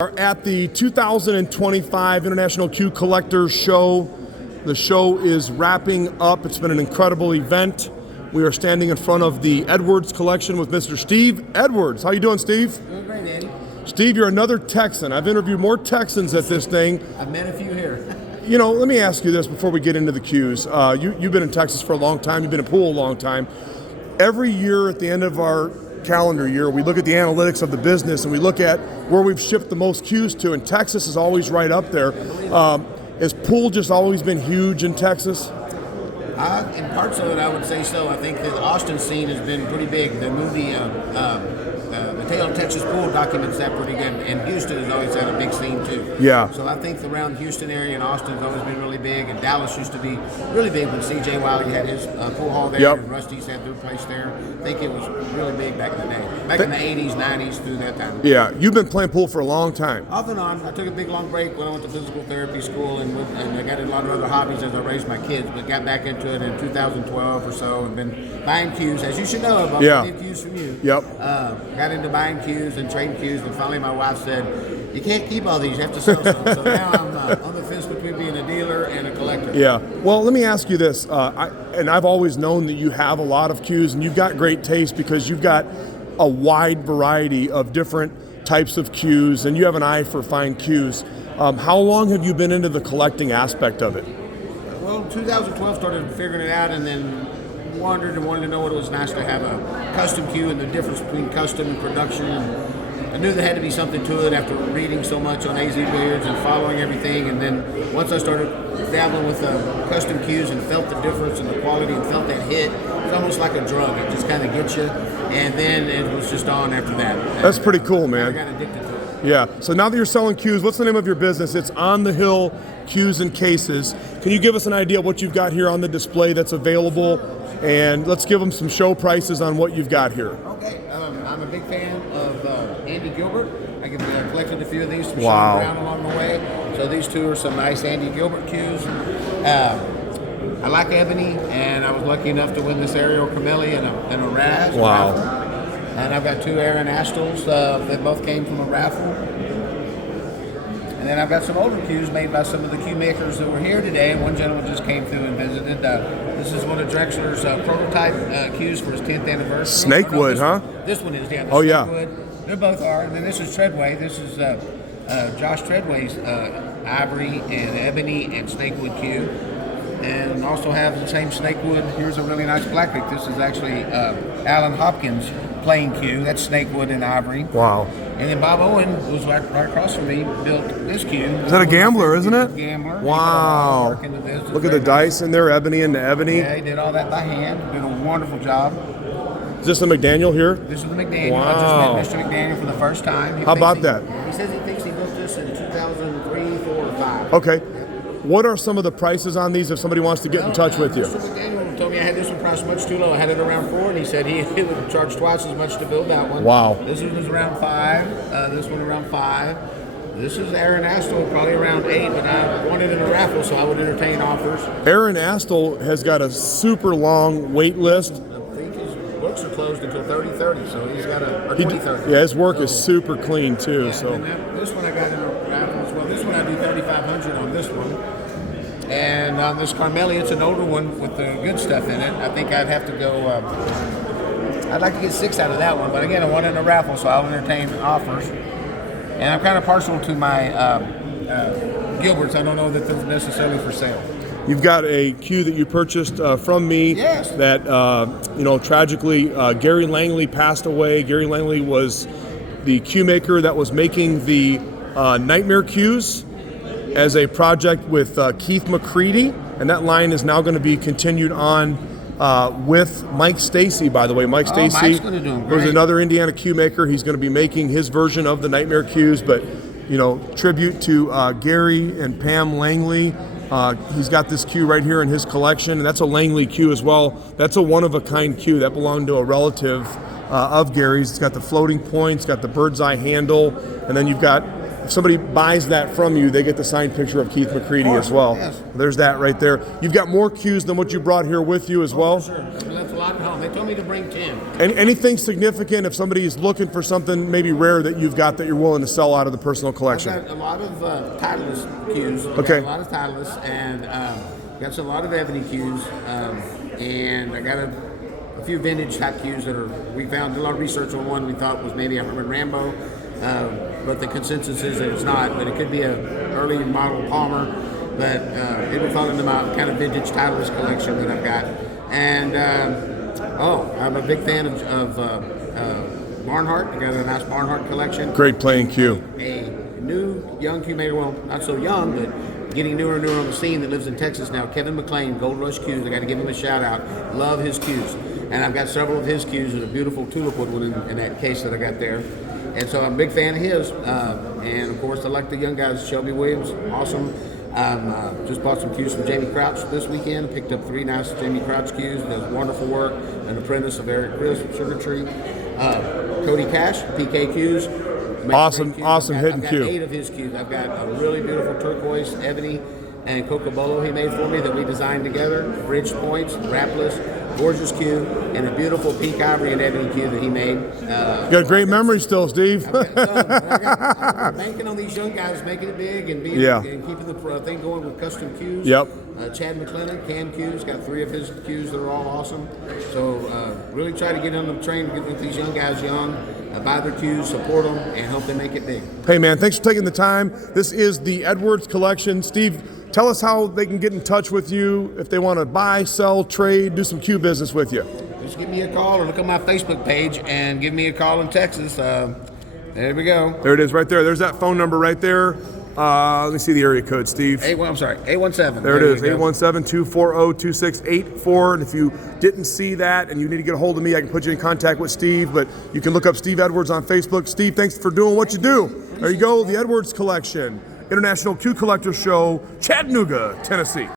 Are at the 2025 International Cue Collectors Show. The show is wrapping up. It's been an incredible event. We are standing in front of the Edwards collection with Mr. Steve Edwards. How you doing, Steve? Doing great, Andy. Steve, you're another Texan. I've interviewed more Texans at this thing. I've met a few here. You know, let me ask you this before we get into the cues. You've been in Texas for a long time. You've been in pool a long time. Every year at the end of our calendar year, we look at the analytics of the business and we look at where we've shipped the most cues to, and Texas is always right up there. Has pool just always been huge in Texas? In parts of it, I would say so. I think that the Austin scene has been pretty big. The movie, The Tale of Texas Pool documents that pretty good, and Houston has always had a big scene too. Yeah. So I think around Houston area and Austin has always been really big, and Dallas used to be really big when C.J. Wiley had his pool hall there, Yep. and Rusty's had their place there. I think it was really big back in the day. Back in the 80s, 90s, through that time. Yeah, you've been playing pool for a long time. Off and on. I took a big long break when I went to physical therapy school, and I got a lot of other hobbies as I raised my kids, but got back into it in 2012 or so, and been buying cues, as you should know. I've been cues from you. Yep. Got into buying cues and trading cues, and finally my wife said, "You can't keep all these. You have to sell some." So now I'm on the fence between being a dealer and a collector. Yeah. Well, let me ask you this, and I've always known that you have a lot of cues, and you've got great taste because you've got a wide variety of different types of cues, and you have an eye for fine cues. How long have you been into the collecting aspect of it? Well, 2012 started figuring it out, and then wanted to know what it was nice to have a custom cue and the difference between custom and production. And I knew there had to be something to it after reading so much on AZ Billiards and following everything. And then once I started dabbling with custom cues and felt the difference in the quality and felt that hit, it's almost like a drug. It just kind of gets you, and then it was just on after that. That's pretty cool, man. I got addicted to it. Yeah. So now that you're selling cues, what's the name of your business? It's On the Hill Cues and Cases. Can you give us an idea of what you've got here on the display that's available? And let's give them some show prices on what you've got here. Okay. I'm a big fan of Andy Gilbert. I collected a few of these from Wow. showing around along the way. So these two are some nice Andy Gilbert cues. I like ebony, and I was lucky enough to win this Ariel Camelli and a Raz. Wow. And I've got two Aaron Astles that both came from a raffle. And then I've got some older cues made by some of the cue makers that were here today. One gentleman just came through and visited. This is one of Drexler's prototype cues for his 10th anniversary. Snakewood, huh? This one is, yeah. Oh, yeah. Snakewood. They both are. And then this is Treadway. This is Josh Treadway's ivory and ebony and snakewood cue. And also have the same snakewood. Here's a really nice blackpick. This is actually Alan Hopkins playing cue. That's snakewood and ivory. Wow. And then Bob Owen, who's right across from me, built this cue. Is that a Gambler, isn't it? Gambler. Wow. Look at the dice in there, ebony into ebony. Yeah, he did all that by hand. Did a wonderful job. Is this the McDaniel here? This is the McDaniel. Wow. I just met Mr. McDaniel for the first time. How about that? He says he thinks he built this in 2003, 4, or 5. Okay. What are some of the prices on these if somebody wants to get in touch with you? Mr. McDaniel told me I had this one priced much too low. I had it around 4, and he said he would charge twice as much to build that one. Wow. This one was around 5. This one around 5. This is Aaron Astle, probably around 8, but I wanted in a raffle, so I would entertain offers. Aaron Astle has got a super long wait list. I think his books are closed until 30/30, so he's got or 20/30. Yeah, his work is super clean too. Yeah, So and this one I got in a raffle as well. This one I do 3,500 on this one. And on this Carmelli, it's an older one with the good stuff in it. I think I'd have to go, I'd like to get 6 out of that one. But again, I won in a raffle, so I'll entertain offers. And I'm kind of partial to my Gilberts. I don't know that they're necessarily for sale. you've got a cue that you purchased from me. Yes. That tragically Gary Langley passed away. Gary Langley was the cue maker that was making the Nightmare cues as a project with Keith McCready, and that line is now going to be continued on with Mike Stacy, by the way. Mike Stacy Mike's gonna do 'em was great. another Indiana cue maker. He's going to be making his version of the Nightmare cues, but tribute to Gary and Pam Langley. He's got this cue right here in his collection, and that's a Langley cue as well. That's a one-of-a-kind cue that belonged to a relative of Gary's. It's got the floating points, got the bird's eye handle, and then you've got if somebody buys that from you, they get the signed picture of Keith McCready as well. Yes. There's that right there. You've got more cues than what you brought here with you as well. Sure. We left a lot at home. They told me to bring 10. And anything significant if somebody is looking for something maybe rare that you've got that you're willing to sell out of the personal collection? I've got a lot of Titleist cues. I've Okay. got a lot of Titleist, and got a lot of ebony cues, and I got a few vintage type cues that we found a lot of research on one we thought was maybe a Herman Rambo, but the consensus is that it's not, but it could be a early model Palmer, but it would fall into my kind of vintage Titleist collection that I've got. And I'm a big fan of Barnhart. I got a nice Barnhart collection. Great playing cue. A new young cue maker, well, not so young, but getting newer and newer on the scene, that lives in Texas now, Kevin McLean, Gold Rush Cues. I got to give him a shout out. Love his cues. And I've got several of his cues. There's a beautiful tulip wood one in that case that I got there. And so I'm a big fan of his. And of course, I like the young guys. Shelby Williams, awesome. Just bought some cues from Jamie Crouch this weekend. Picked up 3 nice Jamie Crouch cues. Does wonderful work. An apprentice of Eric Chris from Sugar Tree. Cody Cash, PK Cues. Awesome hidden cue. I've got 8 of his cues. I've got a really beautiful turquoise, ebony, and cocobolo he made for me that we designed together. Bridge points, wrapless, gorgeous cue, and a beautiful pink ivory and ebony cue that he made. You got great memory still, Steve. I'm banking on these young guys making it big and and keeping the thing going with custom cues. Yep. Chad McLennan, Cam Cues, got 3 of his cues that are all awesome. So really try to get on the train, get with these young guys young, buy their cues, support them, and help them make it big. Hey man, thanks for taking the time. This is the Edwards collection. Steve, tell us how they can get in touch with you if they want to buy, sell, trade, do some cue business with you. Just give me a call or look at my Facebook page and give me a call in Texas. There we go. There it is right there. There's that phone number right there. Let me see the area code, Steve. 817. There it is, 817-240-2684. And if you didn't see that and you need to get a hold of me, I can put you in contact with Steve, but you can look up Steve Edwards on Facebook. Steve, thanks for doing what you do. There you go, the Edwards Collection, International Cue Collector Show, Chattanooga, Tennessee.